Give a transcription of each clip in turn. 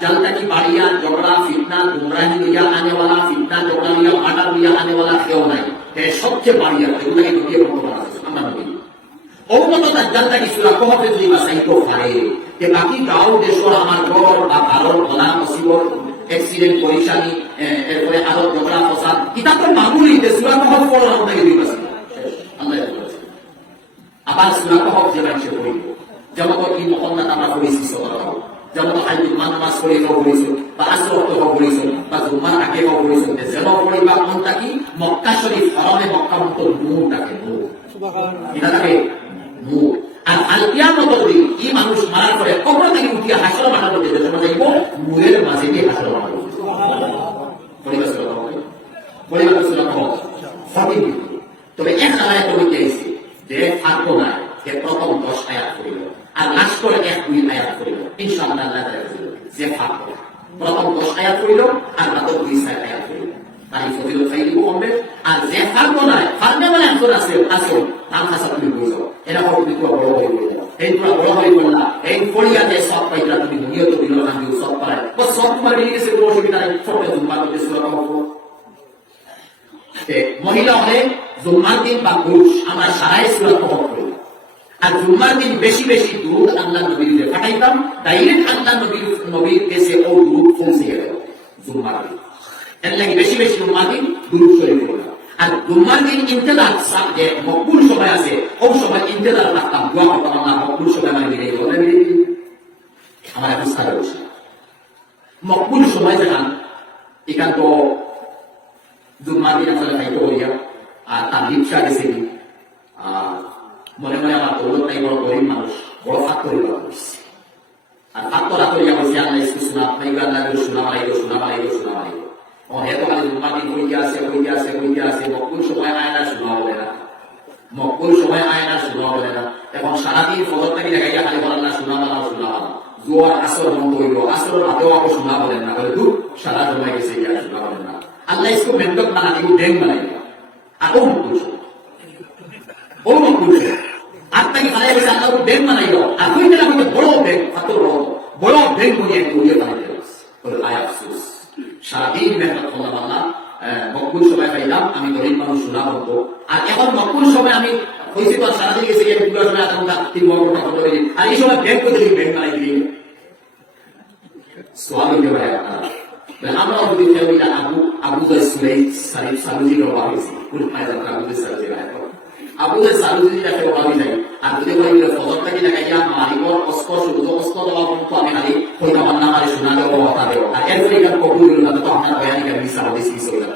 दज्जाल की बाड़िया झगड़ा फितना गुमराही लिया आने वाला फितना झगड़ा लिया मार्डर लिया आने वाला क्यों नहीं है सबसे बाड़िया এগুলাই নবী বর্তমান আছে আমরা নবী ওমত দজ্জাল की সূরা কহফে যদি বাসাইতো পারে যে বাকি গাঁও দেশর আমার ঘর বা কারোর বলা মুসিবত অ্যাক্সিডেন্ট পরিশানি এরপরে আরো ঝগড়া ফসাদ এটা তো মামুলি যে সূরা কহফ পড়ো আমরা এই দিবস আল্লাহ আবার সূরা কহফ যে মানুষ পড়িব যেমন কি মোহাম্মদ আমরা পড়েছি সুবহানাল্লাহ যেমন আইয়ুব নামাজ পড়ে পড়েছে বা আসর তো পড়েছে বা জুমার আগে পড়েছে যেন পড়িবা কোনটা কি মক্কা শরীফ হারামে মক্কা মত নূর থাকে নূর সুবহানাল্লাহ এটা থাকে নূর আর আল কিয়ামতের দিন কি মানুষ মারার পরে কবর থেকে উঠিয়া হাসর বানানো যেতে তোমরা যাইবো নূরের মাঝে দিয়ে হাসর বানানো সুবহানাল্লাহ পড়িবা সুবহানাল্লাহ ফাতিম তবে এক আয়াত বলতে আছে যে ফাতো না যে প্রথম 10 আয়াত পড়িল আর লাস্ট করে 1-2 আয়াত পড়িল ইনশাআল্লাহ আল্লাহ তাআলা যে ফাতো প্রথম 10 আয়াত পড়িল আর বাকি 2 আয়াত পড়িল তাই ফজিলত ফাইলি কমবে আর যে ফাতো না ফাতনা মানে একজন আছে নাম হাসা তুমি বুঝো এরা বড় দিক বড় হয়ে গেল এই পুরো বড় হয়ে গেল না এই পড়িয়া যে সব পাইলা তুমি নিয়ত দিল না দিও সব পায় ও সব তোমার নিয়ে গেছে কোনো অসুবিধা নাই ফটো জুম্মা করতে সূরা কহফ মহিলা হলে জুম্মার দিন বা পুরুষ আমরা সারাই সূরা কহফ করি আর জুম্মার দিন বেশি বেশি দুরূদ আল্লাহর নবীর কাছে পাঠাইতাম ডাইরেক্ট আল্লাহর নবীর কাছে ও দুরূদ পৌঁছে গেল জুম্মার দিন এর লাগি বেশি বেশি জুম্মার দিন দুরূদ শরীফ পড়লাম আর জুম্মার দিন ইন্তেজার যে মকবুল সময় আছে ওই সময় ইন্তেজার রাখতাম দোয়া করতাম আল্লাহ মকবুল সময় মানে মিলে গেল আমার বুঝতে পারছি মকবুল সময় যেখান এখান তো জুম্মার দিন আসলে খাইতে হইয়া আর তার রিক্সা গেছে মনে মনে আমার দৌলত নাই বড় গরিব মানুষ বড় ফাঁক করে করছে আর ফাঁক করা করিয়া বলছে আল্লাহ ইসু শোনা আপনাকে আল্লাহ শোনা মারাইলো ও হেতো খালি জুম্মার দিন হইতে আসে মকবুল সময় আয় না শোনা বলে না এখন সারাদিন ফজর থেকে দেখাইয়া খালি বলেন না শোনা জোয়ার আসর বন্ধ হইল আসর রাতেও আপনি শোনা বলেন না বলে দূর সারা জমাই গেছে শোনা বলেন না আল্লাহ इसको मेहनत बना दी डेंग बनाएगा आको मुकुल आता की खाने वैसे अल्लाह को डेंग बनाएगा आको ही ना कोई बड़ो डेंग मुझे कोई बनाएगा और आया अफसोस शादी मेहनत করলাম আল্লাহ মকবুল সময় পাইলাম আমি গরিব মানুষ শোনা বলতো আর এখন মকবুল সময় আমি হইছে তো সারা দিন গেছে এক পুরো সময় আধা ঘন্টা 3 ঘন্টা কথা বলি আর এই সময় ডেঙ্গ করে দিই ডেঙ্গ বানাই দিই সোয়াল হইতে পারে আমরা যদি ফেমিলা আবু জাই সুলাইম সারিফ সালুজির ওয়াহিসি কোন ফায়দা আবু জাই সালুজির আবু জাই সালুজির কাছে ওয়াহি যায় আর যদি বলি ফজর থেকে দেখাইয়া মারিবর অস্কর শুধু অস্কর দেওয়া পর্যন্ত আমি খালি কইতা মান্না মারি শোনা দেব কথা দেব আর এরপরে কার কবুল হলো না তো আপনার বয়ানি কার মিসা হবে সিস হইলা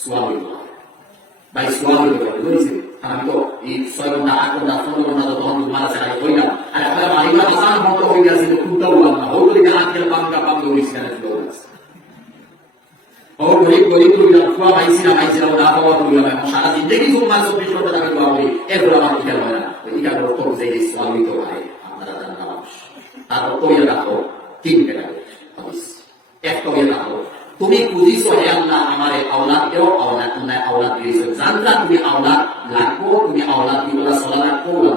সোয়াল হইলো ভাই সোয়াল হইলো বুঝছেন আমি তো এই 6 ঘন্টা 8 ঘন্টা 15 ঘন্টা তো তখন মারা ছাড়া কইলাম আর আপনারা মারিবা আসান মত হই গেছে তো কুটা বললাম না ওই যে আজকাল বাংলা বাংলা হইছে না और गरीब लोग खुआ भाईसी ना उड़ा पावा तो सारा जिंदगी जो मार 24 ঘন্টা টাকা দেওয়া হবে এরপর আমার কি হয় না এটা বড় তো যে ইসলামী তো হয় আমরা জানা মানুষ তারপর তো এটা রাখো 3 টাকা হাদিস এক তো এটা রাখো তুমি বুঝিছো হে আল্লাহ আমারে আওলাদ দিও আওলাদ দিয়েছো জানলা তুমি আওলাদ লাগবো তুমি আওলাদ দিওলা সালাত করো